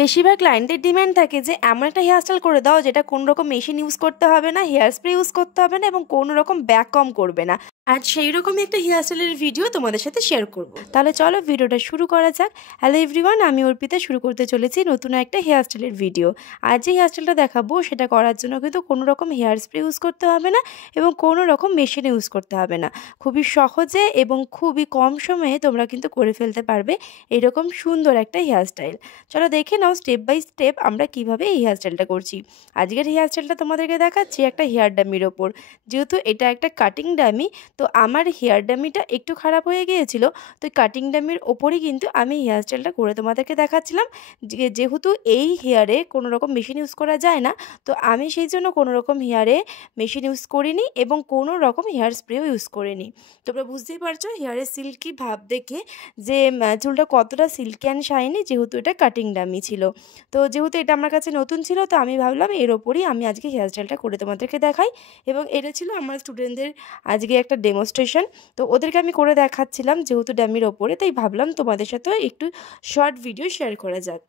বেশিরভাগ ক্লায়েন্টের ডিমান্ড থাকে যে এমন একটা হেয়ারস্টাইল করে দাও যেটা কোনো রকম মেশিন ইউজ করতে হবে না, হেয়ার স্প্রে ইউজ করতে হবে না এবং কোনো রকম ব্যাক কম করবে না। আর সেই রকমই একটা হেয়ারস্টাইলের ভিডিও তোমাদের সাথে শেয়ার করব। তাহলে চলো ভিডিওটা শুরু করা যাক। হ্যালো এভরিওয়ান, আমি অর্পিতা শুরু করতে চলেছি নতুন একটা হেয়ারস্টাইলের ভিডিও। আর যে হেয়ারস্টাইলটা দেখাবো সেটা করার জন্য কিন্তু কোনো রকম হেয়ার স্প্রে ইউজ করতে হবে না এবং কোনো রকম মেশিন ইউজ করতে হবে না। খুবই সহজে এবং খুবই কম সময়ে তোমরা কিন্তু করে ফেলতে পারবে এরকম সুন্দর একটা হেয়ারস্টাইল। চলো দেখে নাও স্টেপ বাই স্টেপ আমরা কিভাবে এই হেয়ারস্টাইলটা করছি। আজকের হেয়ারস্টাইলটা তোমাদেরকে দেখাচ্ছি একটা হেয়ার ডামির ওপর। যেহেতু এটা একটা কাটিং ডামি, তো আমার হেয়ার ডামিটা একটু খারাপ হয়ে গিয়েছিল, তো কাটিং ডামির ওপরই কিন্তু আমি হেয়ারস্টাইলটা করে তোমাদেরকে দেখাচ্ছিলাম। যেহেতু এই হেয়ারে কোনো রকম মেশিন ইউজ করা যায় না, তো আমি সেই জন্য কোনো রকম হেয়ারে মেশিন ইউজ করিনি এবং কোনো রকম হেয়ার স্প্রেও ইউজ করিনি। তোমরা বুঝতেই পারছো হেয়ারের সিল্কি ভাব দেখে যে চুলটা কতটা সিল্কি অ্যান্ড শাইনি, যেহেতু এটা কাটিং ডামি ছিল। তো যেহেতু এটা আমার কাছে নতুন ছিল, তো আমি ভাবলাম এর ওপরই আমি আজকে হেয়ারস্টাইলটা করে তোমাদেরকে দেখাই। এবং এটা ছিল আমার স্টুডেন্টদের আজকে একটা ডেমনস্ট্রেশন, তো ওদেরকে আমি করে দেখাচ্ছিলাম যেহেতু ডামির ওপরে, তাই ভাবলাম তোমাদের সাথেও একটু শর্ট ভিডিও শেয়ার করা যাক।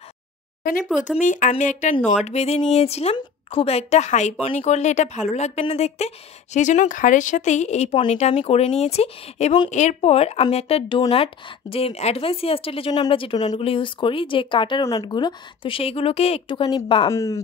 এখানে প্রথমেই আমি একটা নট বেঁধে নিয়েছিলাম। খুব একটা হাই পনি করলে এটা ভালো লাগবে না দেখতে, সেই জন্য ঘাড়ের সাথেই এই পনিটা আমি করে নিয়েছি। এবং এরপর আমি একটা ডোনাট, যে অ্যাডভান্স হেয়ারস্টাইলের জন্য আমরা যে ডোনাটগুলো ইউজ করি, যে কাটা ডোনাটগুলো, তো সেইগুলোকে একটুখানি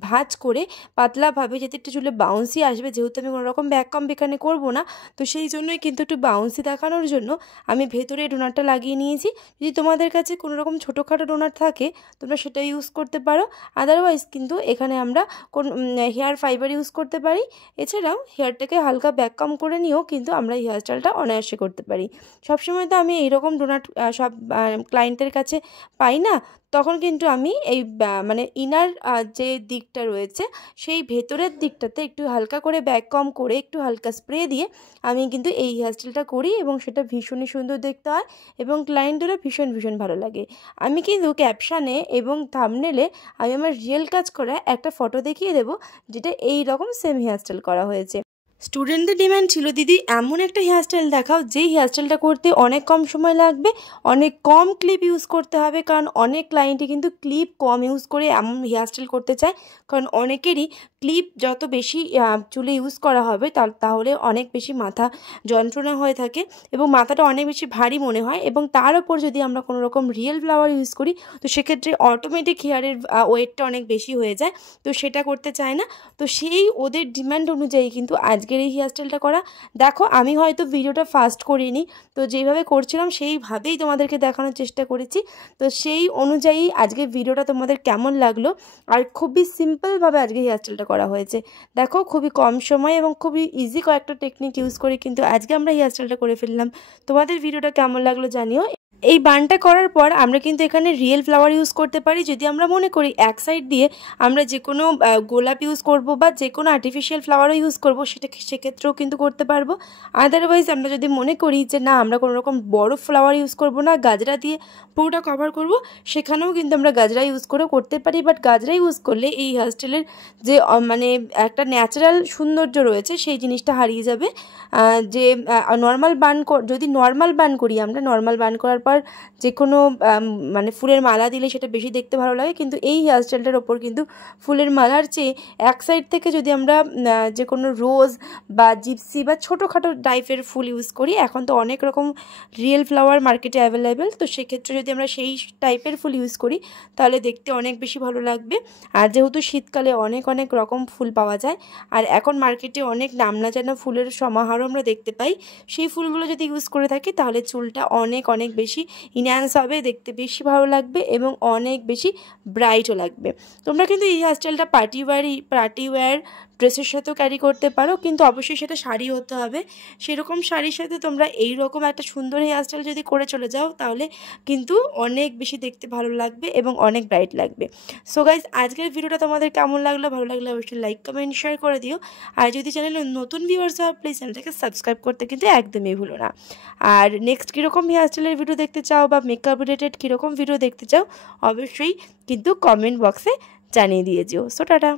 ভাঁজ করে পাতলাভাবে, যাতে একটু চুলে বাউন্সি আসবে, যেহেতু আমি কোনো রকম ব্যাক কম এখানে করবো না, তো সেই জন্যই কিন্তু একটু বাউন্সি দেখানোর জন্য আমি ভেতরে ডোনাটটা লাগিয়ে নিয়েছি। যদি তোমাদের কাছে কোনো রকম ছোটোখাটো ডোনাট থাকে তোমরা সেটা ইউজ করতে পারো, আদারওয়াইজ কিন্তু এখানে আমরা কোন হেয়ার ফাইবার ইউজ করতে পারি। এছাড়াও হেয়ারটাকে হালকা ব্যাক কাম করে নিয়েও কিন্তু আমরা এই হেয়ারস্টাইলটা অনায়াসে করতে পারি। সবসময় তো আমি এইরকম ডোনাট সব ক্লায়েন্টের কাছে পাই না, তখন কিন্তু আমি এই মানে ইনার যে দিকটা রয়েছে সেই ভেতরের দিকটাতে একটু হালকা করে ব্যাক কম করে একটু হালকা স্প্রে দিয়ে আমি কিন্তু এই হেয়ারস্টাইলটা করি এবং সেটা ভীষণই সুন্দর দেখতে হয় এবং ক্লায়েন্টেরও ভীষণ ভীষণ ভালো লাগে। আমি কিন্তু ক্যাপশানে এবং থাম্বনেলে আমি আমার রিয়েল কাজ করা একটা ফটো দেখিয়ে দেবো, যেটা এই রকম সেম হেয়ারস্টাইল করা হয়েছে। স্টুডেন্টদের ডিমান্ড ছিল, দিদি এমন একটা হেয়ারস্টাইল দেখাও যেই হেয়ারস্টাইলটা করতে অনেক কম সময় লাগবে, অনেক কম ক্লিপ ইউজ করতে হবে, কারণ অনেক ক্লায়েন্টই কিন্তু ক্লিপ কম ইউজ করে এমন হেয়ারস্টাইল করতে চায়। কারণ অনেকেরই ক্লিপ যত বেশি চুলে ইউজ করা হবে তাহলে অনেক বেশি মাথা যন্ত্রণা হয়ে থাকে এবং মাথাটা অনেক বেশি ভারী মনে হয়, এবং তার ওপর যদি আমরা কোনো রকম রিয়েল ফ্লাওয়ার ইউজ করি তো সেক্ষেত্রে অটোমেটিক হেয়ারের ওয়েটটা অনেক বেশি হয়ে যায়, তো সেটা করতে চায় না। তো সেই ওদের ডিমান্ড অনুযায়ী কিন্তু আজকের এই হেয়ারস্টাইলটা করা। দেখো আমি হয়তো ভিডিওটা ফাস্ট করিনি, তো যেইভাবে করছিলাম সেইভাবেই তোমাদেরকে দেখানোর চেষ্টা করেছি। তো সেই অনুযায়ী আজকে ভিডিওটা তোমাদের কেমন লাগলো, আর খুবই সিম্পলভাবে আজকে হেয়ারস্টাইলটা করা হয়েছে। দেখো খুবই কম সময় এবং খুবই ইজি কয়েকটা টেকনিক ইউজ করে কিন্তু আজকে আমরা হেয়ারস্টাইলটা করে ফেললাম। তোমাদের ভিডিওটা কেমন লাগলো জানিও। এই বানটা করার পর আমরা কিন্তু এখানে রিয়েল ফ্লাওয়ার ইউজ করতে পারি, যদি আমরা মনে করি এক সাইড দিয়ে আমরা যে কোনো গোলাপ ইউজ করব বা যে কোনো আর্টিফিশিয়াল ফ্লাওয়ারও ইউজ করব, সেক্ষেত্রেও কিন্তু করতে পারবো। আদারওয়াইজ আমরা যদি মনে করি যে না আমরা কোনো রকম বড় ফ্লাওয়ার ইউজ করব না, গাজরা দিয়ে পুরোটা কভার করব, সেখানেও কিন্তু আমরা গাজরা ইউজ করেও করতে পারি। বাট গাজরা ইউজ করলে এই হেয়ারস্টাইলের যে মানে একটা ন্যাচারাল সৌন্দর্য রয়েছে সেই জিনিসটা হারিয়ে যাবে। যে নর্মাল বান, যদি নর্মাল বান করি, আমরা নর্মাল বান করার পর যে কোনো মানে ফুলের মালা দিলে সেটা বেশি দেখতে ভালো লাগে, কিন্তু এই হেয়ারস্টাইলটার ওপর কিন্তু ফুলের মালার চেয়ে এক সাইড থেকে যদি আমরা যে কোনো রোজ বা জিপসি বা ছোটোখাটো টাইপের ফুল ইউজ করি, এখন তো অনেক রকম রিয়েল ফ্লাওয়ার মার্কেটে অ্যাভেলেবেল, তো সেক্ষেত্রে যদি আমরা সেই টাইপের ফুল ইউজ করি তাহলে দেখতে অনেক বেশি ভালো লাগবে। আর যেহেতু শীতকালে অনেক অনেক রকম ফুল পাওয়া যায়, আর এখন মার্কেটে অনেক নাম না জানা ফুলের সমাহারও আমরা দেখতে পাই, সেই ফুলগুলো যদি ইউজ করে থাকি তাহলে চুলটা অনেক অনেক বেশি ইনহ্যান্স হবে, দেখতে বেশি ভালো লাগবে এবং অনেক বেশি ব্রাইটও লাগবে। তোমরা কিন্তু এই হেয়ারস্টাইলটা পার্টি ওয়্যার ড্রেসের সাথেও ক্যারি করতে পারো, কিন্তু অবশ্যই সেটা শাড়ি হতে হবে। সেরকম শাড়ির সাথে তোমরা এইরকম একটা সুন্দর হেয়ারস্টাইল যদি করে চলে যাও তাহলে কিন্তু অনেক বেশি দেখতে ভালো লাগবে এবং অনেক ব্রাইট লাগবে। সো গাইজ আজকের ভিডিওটা তোমাদের কেমন লাগলো, ভালো লাগলে অবশ্যই লাইক কমেন্ট শেয়ার করে দিও। আর যদি চ্যানেলে নতুন ভিউয়ার্স হয় প্লিজ চ্যানেলটাকে সাবস্ক্রাইব করতে কিন্তু একদমই ভুলো না। আর নেক্সট কীরকম হেয়ারস্টাইলের ভিডিও দেখতে চাও বা মেকআপ রিলেটেড কীরকম ভিডিও দেখতে চাও অবশ্যই কিন্তু কমেন্ট বক্সে জানিয়ে দিয়ে যেও। So tata.